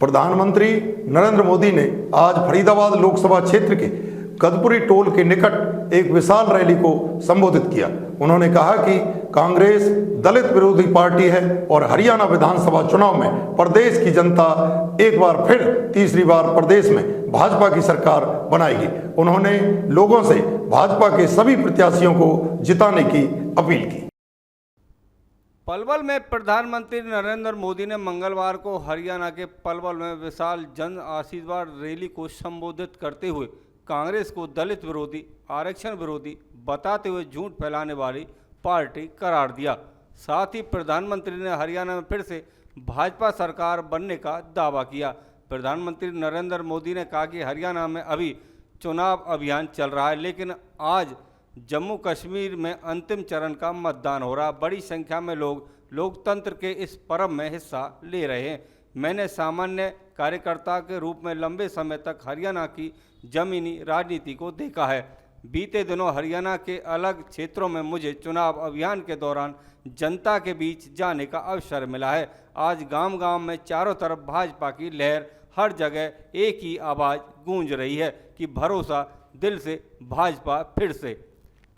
प्रधानमंत्री नरेंद्र मोदी ने आज फरीदाबाद लोकसभा क्षेत्र के गदपुरी टोल के निकट एक विशाल रैली को संबोधित किया। उन्होंने कहा कि कांग्रेस दलित विरोधी पार्टी है और हरियाणा विधानसभा चुनाव में प्रदेश की जनता एक बार फिर तीसरी बार प्रदेश में भाजपा की सरकार बनाएगी। उन्होंने लोगों से भाजपा के सभी प्रत्याशियों को जिताने की अपील की। पलवल में प्रधानमंत्री नरेंद्र मोदी ने मंगलवार को हरियाणा के पलवल में विशाल जन आशीर्वाद रैली को संबोधित करते हुए कांग्रेस को दलित विरोधी, आरक्षण विरोधी बताते हुए झूठ फैलाने वाली पार्टी करार दिया। साथ ही प्रधानमंत्री ने हरियाणा में फिर से भाजपा सरकार बनने का दावा किया। प्रधानमंत्री नरेंद्र मोदी ने कहा कि हरियाणा में अभी चुनाव अभियान चल रहा है, लेकिन आज जम्मू कश्मीर में अंतिम चरण का मतदान हो रहा। बड़ी संख्या में लोग लोकतंत्र के इस पर्व में हिस्सा ले रहे हैं। मैंने सामान्य कार्यकर्ता के रूप में लंबे समय तक हरियाणा की जमीनी राजनीति को देखा है। बीते दिनों हरियाणा के अलग क्षेत्रों में मुझे चुनाव अभियान के दौरान जनता के बीच जाने का अवसर मिला है। आज गांव-गांव में चारों तरफ भाजपा की लहर, हर जगह एक ही आवाज़ गूंज रही है कि भरोसा दिल से भाजपा फिर से।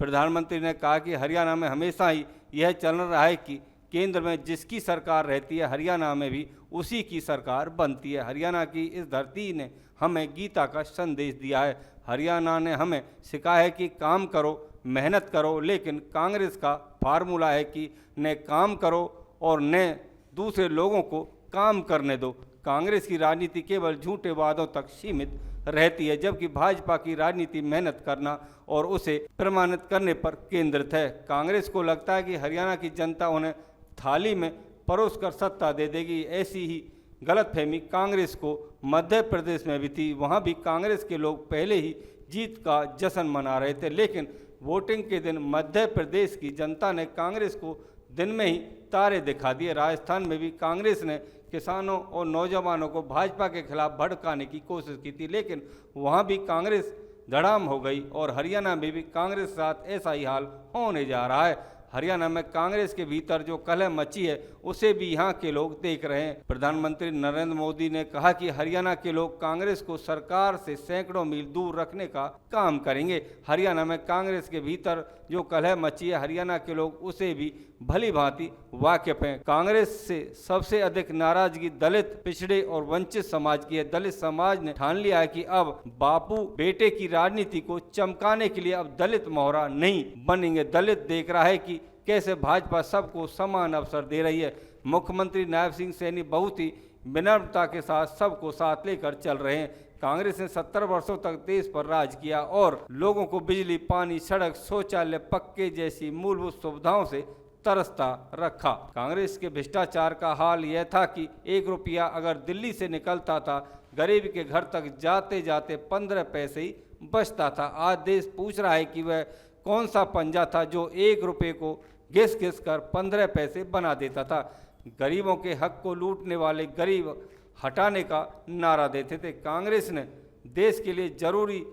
प्रधानमंत्री ने कहा कि हरियाणा में हमेशा ही यह चल रहा है कि केंद्र में जिसकी सरकार रहती है हरियाणा में भी उसी की सरकार बनती है। हरियाणा की इस धरती ने हमें गीता का संदेश दिया है। हरियाणा ने हमें सिखाया है कि काम करो, मेहनत करो, लेकिन कांग्रेस का फार्मूला है कि न काम करो और न दूसरे लोगों को काम करने दो। कांग्रेस की राजनीति केवल झूठे वादों तक सीमित रहती है, जबकि भाजपा की राजनीति मेहनत करना और उसे प्रमाणित करने पर केंद्रित है। कांग्रेस को लगता है कि हरियाणा की जनता उन्हें थाली में परोस कर सत्ता दे देगी। ऐसी ही गलतफहमी कांग्रेस को मध्य प्रदेश में भी थी। वहां भी कांग्रेस के लोग पहले ही जीत का जश्न मना रहे थे, लेकिन वोटिंग के दिन मध्य प्रदेश की जनता ने कांग्रेस को दिन में ही तारे दिखा दिए। राजस्थान में भी कांग्रेस ने किसानों और नौजवानों को भाजपा के खिलाफ भड़काने की कोशिश की थी, लेकिन वहां भी कांग्रेस धड़ाम हो गई और हरियाणा में भी कांग्रेस के साथ ऐसा ही हाल होने जा रहा है। हरियाणा में कांग्रेस के भीतर जो कलह मची है उसे भी यहाँ के लोग देख रहे हैं। प्रधानमंत्री नरेंद्र मोदी ने कहा कि हरियाणा के लोग कांग्रेस को सरकार से सैकड़ों मील दूर रखने का काम करेंगे। हरियाणा में कांग्रेस के भीतर जो कलह मची है हरियाणा के लोग उसे भी भली भांति वाकिफ हैं। कांग्रेस से सबसे अधिक नाराजगी दलित, पिछड़े और वंचित समाज की है। दलित समाज ने ठान लिया है कि अब बापू बेटे की राजनीति को चमकाने के लिए अब दलित मोहरा नहीं बनेंगे। दलित देख रहा है कि कैसे भाजपा सबको समान अवसर दे रही है। मुख्यमंत्री नायब सिंह सैनी बहुत ही विनम्रता के साथ सबको साथ लेकर चल रहे हैं। कांग्रेस ने 70 वर्षों तक देश पर राज किया और लोगों को बिजली, पानी, सड़क, शौचालय, पक्के जैसी मूलभूत सुविधाओं से तरसता रखा। कांग्रेस के भ्रष्टाचार का हाल यह था कि 1 रुपया अगर दिल्ली से निकलता था, गरीब के घर तक जाते जाते 15 पैसे ही बचता था। आज देश पूछ रहा है कि वह कौन सा पंजा था जो 1 रुपये को घिस घिस कर 15 पैसे बना देता था। गरीबों के हक को लूटने वाले गरीब हटाने का नारा देते थे। कांग्रेस ने देश के लिए जरूरी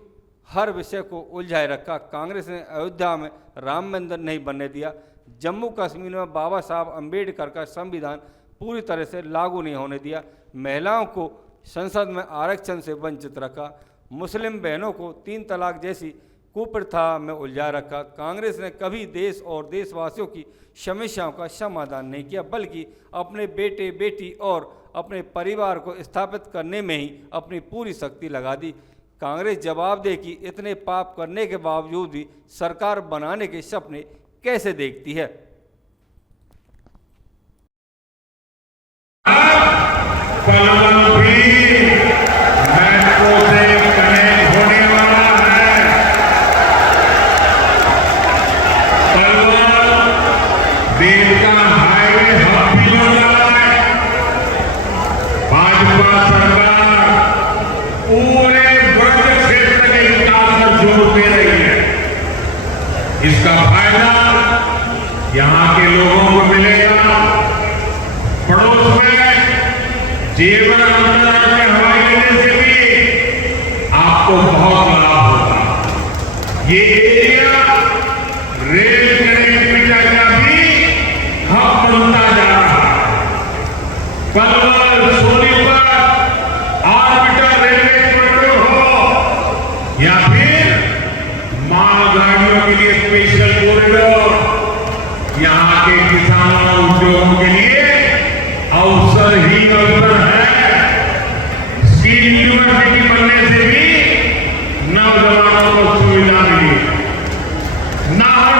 हर विषय को उलझाए रखा। कांग्रेस ने अयोध्या में राम मंदिर नहीं बनने दिया। जम्मू कश्मीर में बाबा साहब अम्बेडकर का संविधान पूरी तरह से लागू नहीं होने दिया। महिलाओं को संसद में आरक्षण से वंचित रखा। मुस्लिम बहनों को 3 तलाक जैसी कुप्रथा में उलझा रखा। कांग्रेस ने कभी देश और देशवासियों की समस्याओं का समाधान नहीं किया, बल्कि अपने बेटे, बेटी और अपने परिवार को स्थापित करने में ही अपनी पूरी शक्ति लगा दी। कांग्रेस जवाब दे कि इतने पाप करने के बावजूद भी सरकार बनाने के सपने कैसे देखती है। इसका फायदा यहाँ के लोगों को मिलेगा। पड़ोस में जेवर अंतराल में हवाई अड्डे से भी आपको बहुत लाभ होगा। ये एरिया रेल कनेक्टिविटी का भी हब बनता जा रहा है। पलवल, सोनीपत अवसर ही अवसर है। स्किल यूनिवर्सिटी बनने से भी नौजवानों को सुविधा मिली। नाहर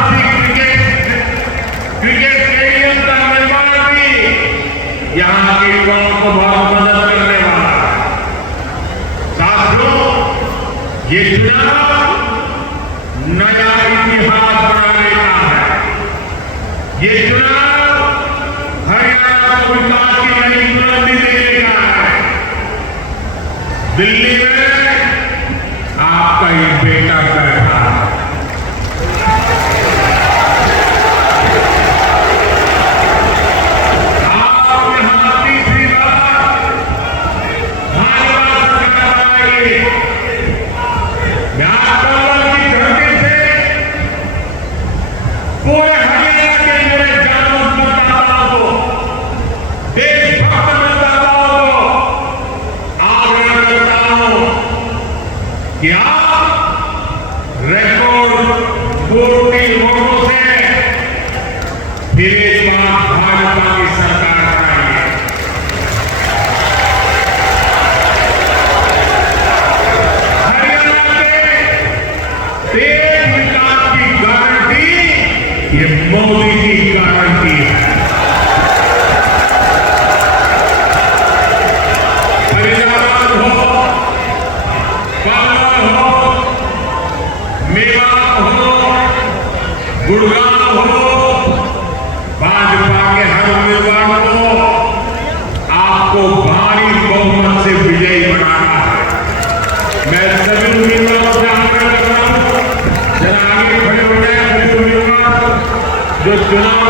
क्रिकेट स्टेडियम का निर्माण भी यहाँ के युवाओं को बहुत मदद करने वाला है। साथियों, ये चुनाव नया इतिहास बनाने का है। ये चुनाव हरियाणा को विकास की नई बुलंदी देने का है। दिल्ली में आपका ये बेटा बैठा है। आप यहां तीसरी बार भाजपा सरकार बनाइए। यहाँ पलवल की धरती से पूरे हरियाणा के मेरे जागरूक मतदाताओं को, देशभक्त मतदाताओं को आग्रह करता हूं कि आप रिकॉर्ड 40 वोटों से फिर एक बार भाजपा की सरकार बनाइए। हरियाणा के तेज विकास की गारंटी ये मोदी की गारंटी है। फरीदाबाद हो, पलवल हो, मेवात हो, गुड़गांव हो, भाजपा के हर उम्मीदवार को आपको भारी बहुमत से विजयी बनाना है। मैं सभी उम्मीदवारों से आग्रह करता हूं, जरा आगे खड़े हो जाए। सभी उम्मीदवार जो चुनाव